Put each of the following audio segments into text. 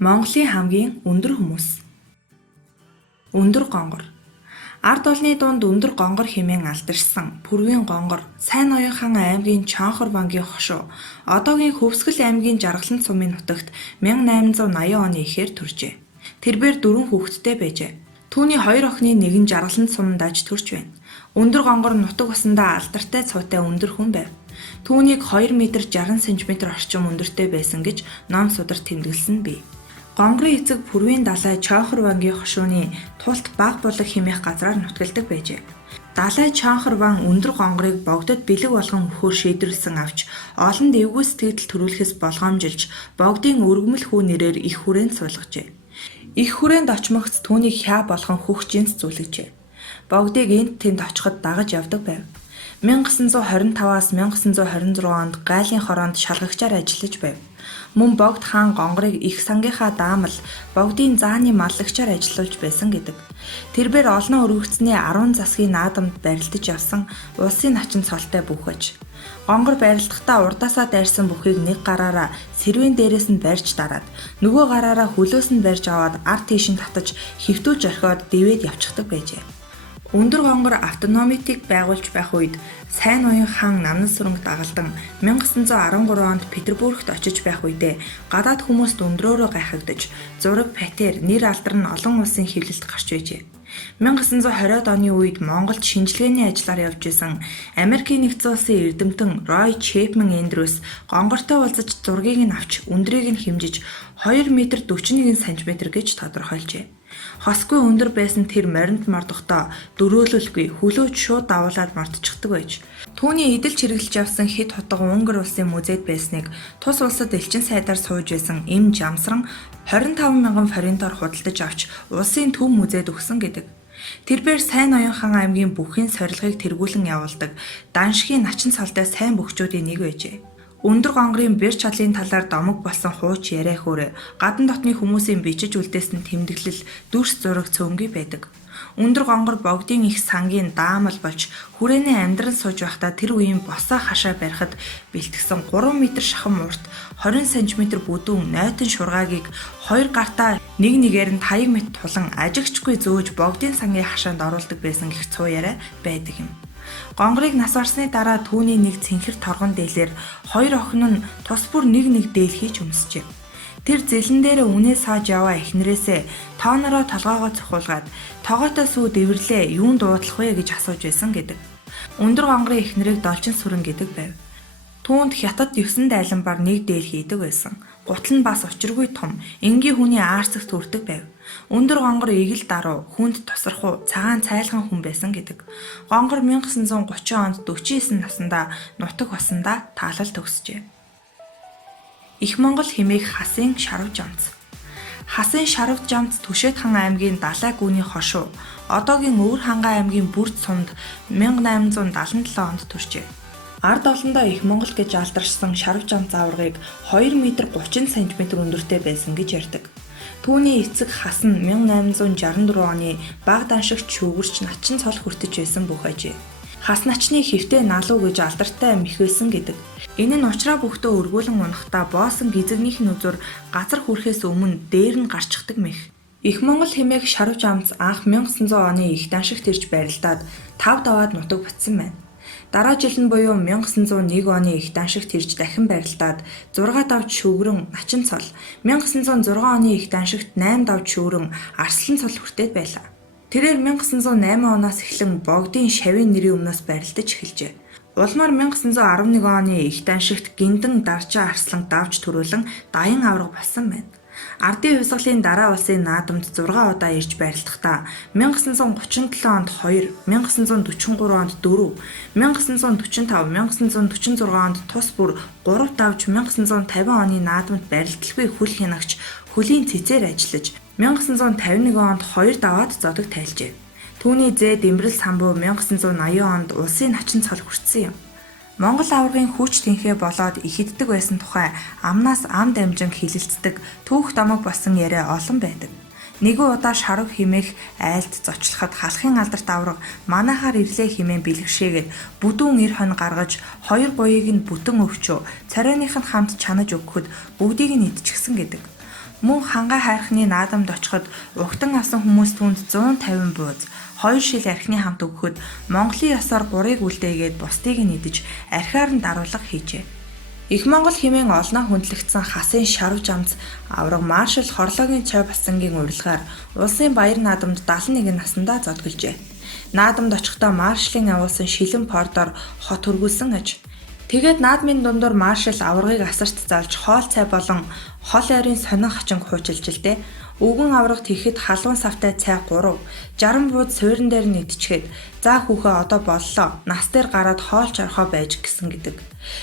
Монголын хамгийн өндөр хүмүүс. Өндөр гонгор. Ард олны дунд өндөр гонгор хэмээн алдаршсан Пүрвийн гонгор Сайн Ноёнхан аймгийн Чанхор бангийн хошуу одоогийн Хөвсгөл аймгийн Жаргалан сумын нутагт 1880 оны эхээр төржээ. Тэрбээр 4 хүүхэдтэй байжээ. Түүний 2 охины нэг нь Жаргалан суманд аж төрж байна. Өндөр гонгор нутаг усандаа алдартай цуутай өндөр хүн байв. Түүнийг 2 м 60 см орчим өндөртэй байсан гэж ном судар тэмдэглэсэн бий. Гонгорын эцэг Пүрвийн далай Чанхор бангийн хошууны тулт баг булаг хэмээх газраар нутгалдаг байжээ. Далай Чанхор бан өндөр гонгорыг богдод бэлэг болгон өгөхөөр шийдвэрлсэн авч олон дэвгүй сэтгэл төрүүлэхээс болгоомжилж богдын өргөмөл хүү нэрээр их хүрээнд суулгажээ. Их хүрээнд очмогц түүнийг хяа болгон хөх жинс зүлгэжээ. Богдыг энд тэнд очиход дагаж явдаг байв. 1925-аас 1926 онд гайлын хороонд шалгагчаар ажиллаж байв. Мөн богд хаан гонгорыг их сангийнхаа даамал богдын зааны маллагчаар ажиллуулж байсан гэдэг. Тэрбээр олноо өргөгцсөний 10 засгийн наадамд барилдаж явсан улсын начин цолтой бүхэж. Гонгор барилдахдаа урдаасаа дайрсан бүхийг нэг гараараа сэрвэн дээрээс нь барьж дараад нөгөө гараараа хөлөөс нь барьж аваад ард тийш нь татаж хэвтүүлж орхиод дэвээд явчихдаг байжээ. Өндөр гонгор автономитыг байгуулж байх үед Сайн Ноёнхан Намнас сүрэнг дагалдан 1913 онд Петербургт очиж байх үедээ гадаад хүмүүст өндрөөрөө гайхагдаж зураг патер нэр алдар нь олон улсын хэвлэлд гарч байжээ. 1920-ад оны үед Монголд шинжилгээний ажиллаар явж исэн Америкийн нэгдсэн улсын эрдэмтэн Рой Чэпман Эндрюс гонгортой уулзаж зургийг нь авч өндрийг нь хэмжиж 2 м 41 см гэж тодорхойлжээ. Хосгүй өндөр байсан тэр моринд мордохдоо дөрөөлөлгүй хөлөөж шууд давуулаад мордчихдаг байж. Түүний эдэлж хэрэглэж явсан хэд хотгон Унгар улсын музейд байсныг тус улсад элчин сайдаар сууж байсан эм жамсран 25,000 форинтоор худалдаж авч улсын төв музейд өгсөн гэдэг. Тэрбээр Сайн Ноёнхан аймгийн бүхний сорилгыг тэргүүлэн явуулдаг Даншгийн начин цолтой сайн бөхчүүдийн нэг байжээ. Өндөр гонгорын бэр чадлын талаар домог болсон хууч яриа хөөр гадна дотны хүмүүсийн бичиж үлдээсэн тэмдэглэл дүрс зураг цөөнгүй байдаг. Өндөр гонгор богдын их сангийн даамал болж хүрээний амьдран сууж байхдаа тэр үеийн босоо хашаа барихад бэлтгэсэн 3 м шахам урт 20 см бүдүүн нойтон шургаагийг 2 гартаа нэг нэгээр нь 50 м тулан ажигчгүй зөөж богдын сангийн хашаанд оруулдаг байсан гэх цуу яриа байдаг юм. Гонгорыг нас барсны дараа түүний нэг цэнхэр торгон дээлээр 2 охин нь тус бүр нэг дээл хийж өмсчээ. Тэр зэлэн дээр үнээ сааж яваа эхнэрээсээ тоонороо толгоогоо цохиулгаад тогоотой сүү дэвэрлээ юунд дуудлах вэ гэж асууж байсан гэдэг. Өндөр гонгорын эхнэрийг Долчин сүрэн гэдэг байв. Түүнд хятад 9 дайланбар нэг дээл хийдэг байсан. Гутал нь бас учиргүй том, энгийн хүний аарцагт хүрдэг байв. Өндөр гонгор игэл даруу, хүнд тосрохуу, цагаан цайлган хүн байсан гэдэг. Гонгор 1930 онд 49 наснда нутаг басандаа таалал төгсжээ. Их Монгол хэмээх хасын шарав жамц. Хасын шарав жамц Түшээд хан аймгийн Далай гүний хошуу, одоогийн Өвөр хангаан аймгийн Бүрд сумд 1877 онд төржээ. Ард олондоо Их Монгол гэж алдаршсан шарав жамц аваргыг 2 м 30 см өндөртэй байсан гэж ярьдаг. Түүний эцэг хас нь 1864 оны баг даншигч шүүгэрч начин цол хүртэж байсан бүх ажээ. Хас начны хэвтэ налуу гэж алдартай мэх байсан гэдэг. Энэ нь учраа бүхтөө өргүүлэн унахдаа боосон гизэгнийх нь үзүр газар хүрэхээс өмнө дээр нь гарчдаг мэх. Их Монгол хэмээх шарав жамц анх 1900 оны их даншигт ирж барилдаад 5 даваад нутаг батсан байна. Дараа жил нь буюу 1901 оны их даншигт ирж дахин барилдаад 6 давж шүүгрэн начин цол, 1906 оны их даншигт 8 давж шүүгрэн арслан цол хүртээд байлаа. Тэрээр 1908 оноос эхлэн богдын шавийн нэрийн өмнөөс барилдаж эхэлжээ. Улмаар 1911 оны их даншигт гиндэн даржаа арслан давж төрүүлэн даян аварга болсон байна. Ардын хувьсгалын дараа улсын наадамд 6 удаа ирж барилдахдаа 1937 онд 2, 1943 онд 4, 1945, 1946 онд тус бүр 3 давж 1950 оны наадамд барилдалгүй хүл хянагч хөлийн цэцээр ажиллаж 1951 онд 2 даваад зодог тайлжээ. Түүний зээ Дэмбэрэл самбуу 1980 онд улсын начин цол хүртсэн юм. Монгол аваргын хүч тэнхээ болоод ихэддэг байсан тухай амнаас ам дамжин хилэлцдэг түүх домог болсон яриа олон байдаг. Нэгэн удаа шарав химээх айлд зочлоход халахын алдарт аварга манайхаар ирлээ химэн бэлгшээгээд бүдүүн эр хонь гаргаж 2 буяыг нь бүтэн өвчөө царайных нь хамт чанаж өгөхөд бүгдийг нь идчихсэн гэдэг. Мөн хангай хайрхны наадамд очиход угтан авсан хүмүүс түүнд 150 бууз, 2 шил архины хамт өгөхөд Монголын ёсоор 3-ыг үлдээгээд бусдыг нь идэж архиар нь даруулга хийжээ. Их Монгол хэмээн олноо хүндлэгдсэн хасын шарвж амц авраг маршал Хорлоогийн цой басангийн урилгаар улсын баяр наадамд 71 наснда зодголжээ. Наадамд очихдоо маршалын агуулсан шилэн пордоор хот хөргүүлсэн аж. Тэгээд наадмын дундуур маршал аврагыг асарт залж хоол цай болон хол ойрын сонин хачин хуучилж илтээ. Өвгөн авраг тэхэд халуун савтай цай 3, 60 бууд суурин дээр нь идчихэд за хүүхээ одоо боллоо. Нас дээр гараад хоолч орхоо байж гисэн гэдэг.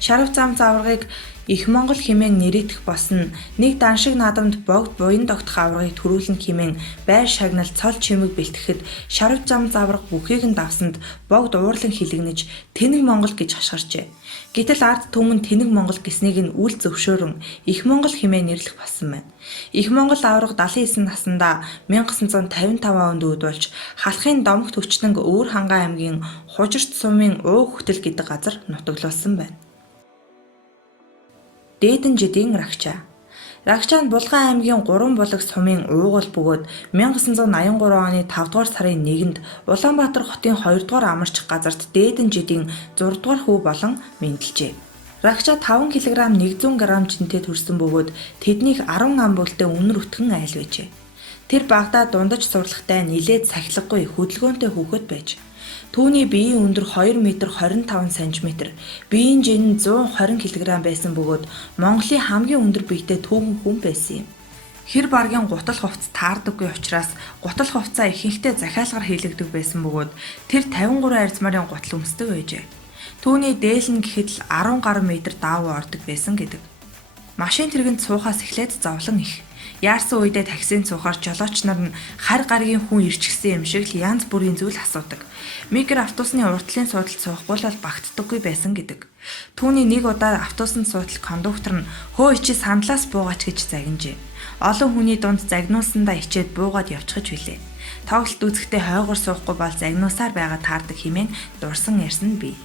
Шарав замц аврагыг Их Монгол хэмээн нэрийдэх болсон нэг дан шиг наадамд богд буян тогтох аврагыг төрүүлэн хэмээн байр шагнал цол чимэг бэлтгэхэд шарав замц авраг бүхийг нь давсанд богд уурлан хилэгнэж Тэнэг Монгол гэж хашгирчээ. Гэтэл ард түмэн Тэнэг Монгол гэснийг нь үл зөвшөөрөн Их Монгол хэмээн нэрлэх болсон байна. Их Монгол авраг 79 наснда 1955 онд үүд болж халахын домогт өчтөнг Өвөр Хангай аймгийн Хужирт сумын Ууг хөтөл гэдэг газар нутаглуулсан байна. Дээдэн жидийн рагчаа. Рагчаа нь Булган аймгийн 3 булаг сумын уугуул бөгөөд 1983 оны 5 дугаар сарын 1-нд Улаанбаатар хотын 2 дугаар амарч газарт Дээдэн жидийн 6 дугаар хүү болон мэндэлжээ. Рагчаа 5 кг 100 г жинтэй төрсэн бөгөөд тэднийг 10 ам бүлтэй үнэр өтгөн айл байжээ. Тэр багадаа дундаж сурлагтай нилээд сахилгагүй хөдөлгөөнтэй хүүхэд байж. Түүний биеийн өндөр 2 м 25 см, биеийн жин нь 120 кг байсан бөгөөд Монголын хамгийн өндөр биетэй түүхэн хүн байсан юм. Хэр баргийн гутал хувцас таардаггүй учраас гутал хувцаа ихэнхдээ захиалгаар хийлэгдэг байсан бөгөөд тэр 53 арзмарын гутал өмсдөг байжээ. Түүний дээл нь гэхэд л 10 гаруй метр даавуу ордог байсан гэдэг. Машин тэргэнд суухаас эхлээд зовлон их. Яарсан үедээ таксинд суухаар жолооч нар нь хар гаргийн хүн ирчихсэн юм шиг л янз бүрийн зүйл асуудаг. Микро автобусны уртлын суудлыг суухгүй л багтдаггүй байсан гэдэг. Түүний нэг удаа автобусанд суудлах кондуктор нь хөө ичи сандлаас буугаач гэж загинжээ. Олон хүний дунд загнуулсандаа ичээд буугаад явчихж билээ. Тоглолт үзэхдээ хойгоор суухгүй бол загнуусаар байгаа таардаг хэмээн дурсан ярьсан нь бий.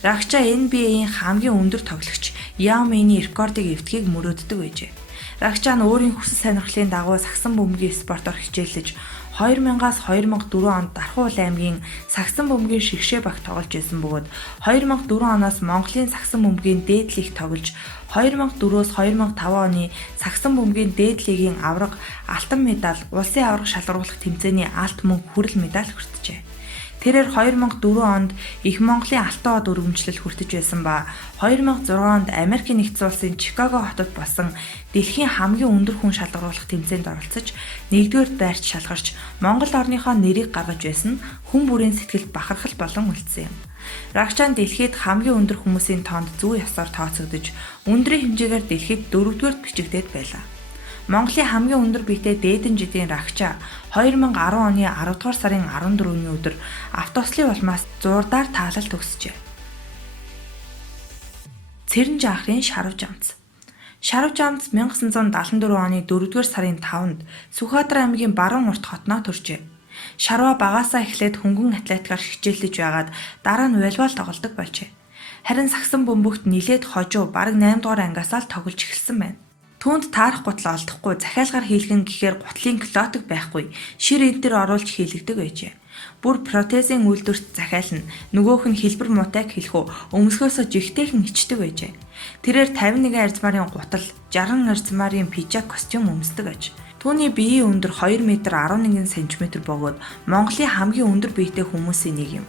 Рагчаа NBA-ийн хамгийн өндөр тоглогч Яо Миний рекордыг эвдхийг мөрөөддөг байжээ. Рагчаа нь өөрийн хүсэл сонирхлын дагуу сагсан бөмбөгийн спортоор хичээлж 2000-аас 2004 онд Дархуул аймгийн сагсан бөмбөгийн шигшээ багт тоглож байсан бөгөөд 2004 оноос Монголын сагсан бөмбөгийн дээд лиг тоглож 2004-өөс 2005 оны сагсан бөмбөгийн дээд лигийн авраг алтан медаль, улсын авраг шалгаруулах тэмцээний алт мөнгө хүрэл медаль хүртжээ. Тэрээр 2004 онд Их Монголын алтан од өргөмжлөл хүртэж байсан ба 2006 онд Америкийн нэгдсэн улсын Чикаго хотод болсон дэлхийн хамгийн өндөр хүн шалгаруулах тэмцээнд оролцож 1-р байрт шалгарч Монгол орныхоо нэрийг гаргаж байсан хүн бүрийн сэтгэлд бахархал болон үлдсэн юм. Рагчаа дэлхийд хамгийн өндөр хүмүүсийн тоонд зүй ёсоор тооцогдож өндрийн хэмжээгээр дэлхийд 4-р бичигдээд байлаа. Монголын хамгийн өндөр биетэй Дээдэн жидийн рагчаа 2010 оны 10 дугаар сарын 14-ний өдөр автобуслын улмаас зурдаар таалал төгсжээ. Цэрэн жаахрын шарвж амц. Шарвж амц 1974 оны 4-р сарын 5-нд Сүхбаатар аймгийн Баруун урт хотноо төржээ. Шарва багаасаа эхлээд хөнгөн атлетикаар хичээллэж байгаад дараа нь волейбол тоглодог болжээ. Харин сагсан бөмбөгт нилээд хожуу бараг 8 дугаар ангиасаа л тоглож эхэлсэн байна. Түүнд таарах гутал олдохгүй, захиалгаар хийлгэн гэхээр гутлын клотик байхгүй, шир энтер оруулж хийлэгдэг байжээ. Бүр протезийн үйлдвэрт захиална, нөгөөх нь хэлбэр муутай хэлэхүү өмсгөөсөө жигтэйхэн ичдэг байжээ. Тэрээр 51 арзмарын гутал, 60 арзмарын пижак костюм өмсдөг аж. Түүний биеийн өндөр 2 м 11 см бөгөөд Монголын хамгийн өндөр биетэй хүмүүсийн нэг юм.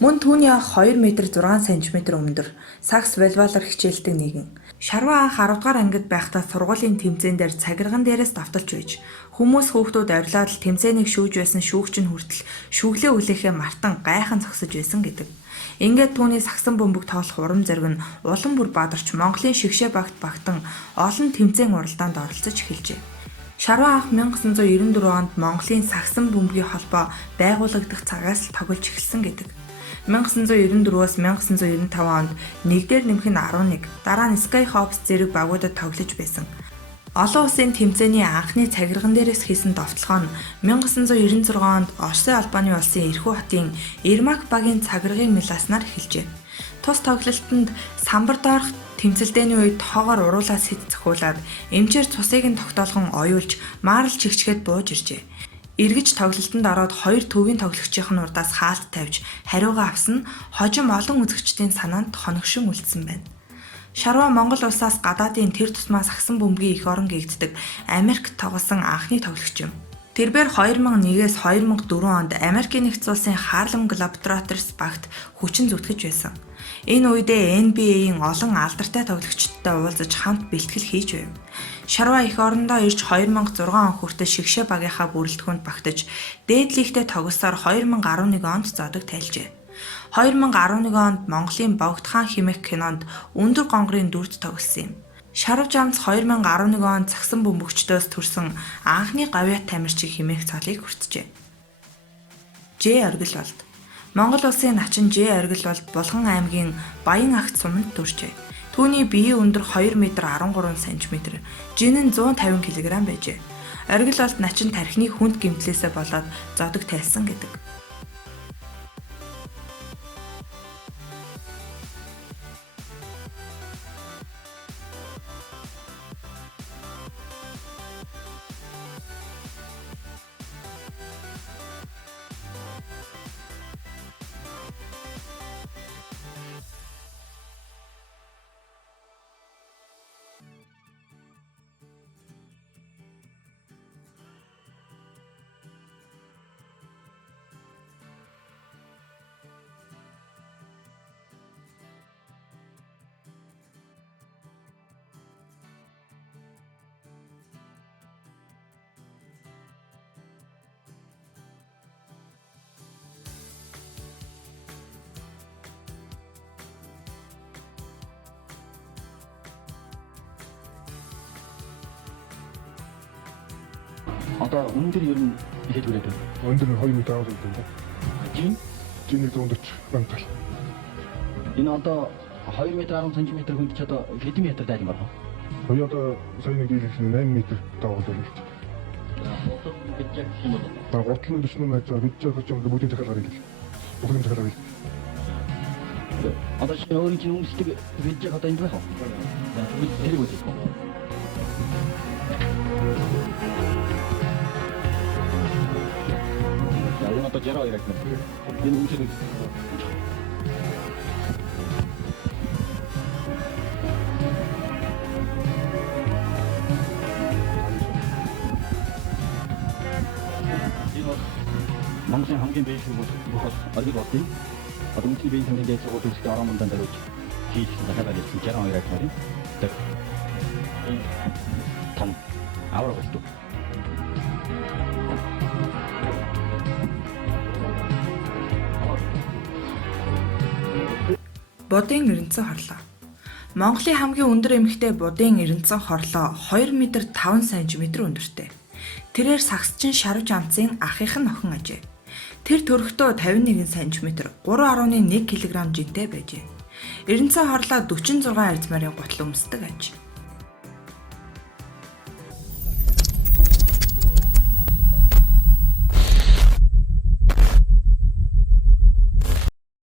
Мөн түүний ах 2 м 6 см өндөр, сакс волейболоор хичээлдэг нэгэн. Шарва анх 10 дугаар ангид байхдаа сургуулийн тэмцээн дээр цагирган дээрээс давталж байж хүмүүс хүүхдүүд авлаад л тэмцээнийг шүүж байсан шүүгч нь хүртэл шүүглээ өглөөхөө мартан гайхан зогсож байсан гэдэг. Ингээд түүний сагсан бөмбөг тоглох урам зориг нь улам бүр бадарч Монголын шигшээ багт багтан олон тэмцээн уралдаанд оролцож эхэлжээ. Шарва анх 1994 онд Монголын сагсан бөмбөгийн холбоо байгуулагдах цагаас л тоглож эхэлсэн гэдэг. 1994-өөс 1995 онд нэгдээр нэмэх нь 11, дараа нь Sky Hawks зэрэг багуудад тоглож байсан. Олон улсын тэмцээний анхны цагирган дээрээс хийсэн довтлогоо нь 1996 онд Оросын албаны улсын Эрхүү хотын Ермак багийн цагиргын мэласнаар эхэлжээ. Тус тоглолтод Самбар доорх тэмцэлдээний үед тоогоор уруулаа сэт цохиулаад эмчээр цусыг нь тогтоолгон оюулж маарл чигчгээд бууж иржээ. Эргэж тоглолтод ороод хоёр төвийн тоглогчийн урдаас хаалт тавьж хариугаа авсан нь хожим олон үзэгчдийн санаанд хоногшин үлдсэн байна. Шарва Монгол улсаас гадаадын тэр тусмаа сагсан бөмбөгийн эх орон гэгддэг Америкт тоглосон анхны тоглогч юм. Тэрбээр 2001-ээс 2004 онд Америкийн нэгдсэн улсын Harlem Globetrotters багт хүчин зүтгэж байсан. Энэ үедээ NBA-ийн олон алдартай тоглогчдтой уулзаж хамт бэлтгэл хийж байв. Шарва эх орондоо ирж 2006 он хүртэл шигшээ багийнхаа бүрэлдэхүүнд багтаж, дээд лигтээ тоглосоор 2011 онд зодог тайлжээ. 2011 онд Монголын Богд хаан хэмээх кинонд өндөр гонгорын дүрд тоглосон юм. Шарв Жамц 2011 онд цагсан бөмбөгчдөөс төрсөн анхны гавьяат тамирчиг хэмээх цолыг хүртжээ. Ж Оргил болд. Монгол улсын начин Ж Оргил болд Булган аймгийн Баян агт суманд төржээ. Түүний биеийн өндөр 2 м 13 см, жин нь 150 кг байжээ. Оргил болд начин тархины хүнд гэмтлээсээ болоод зодог тайлсан гэдэг. Одоо өндөр ер нь ихэд хүрээд байна. Өндөр нь 2 м аваад байна. Жин? Жиний 140 бантал. Энэ одоо 2 м 10 см хүнд ч одоо хэдэн метр дайсан байна? Хоёроо сая нэг дийлэх 8 м даваад байна. Готлон дэшнэ гэж бид ч юм бүгд захиалгаар хэлээ. Бүгд захиалгаар хэлээ. Одоо шинэ өөрийн чинь өмсдөг бид яг одоо энд байх уу? Тэр үү тийм. Я одоо жараа ярих юм. Энэ үнэхээр Монголын хамгийн бэйсэг бол Оргил болдгийг одоо үнэхээр бэйсэг тэмдэгт сургууль төгсгөө орон мундан даруйж хийж захиалаад ирсэн 62 яг байна. Тэр том авраг болдог. Будын эренцэн хорлоо. Монголын хамгийн өндөр эмэгтэй будын эренцэн хорлоо 2 м 5 см өндөртэй. Тэрээр сагсчин Шарв Жамцын ахих нь охин ажээ. Тэр төрөхдөө 51 см, 3.1 кг жинтэй байжээ. Эренцэн хорлоо 46 арзмарын гутал өмсдөг аж.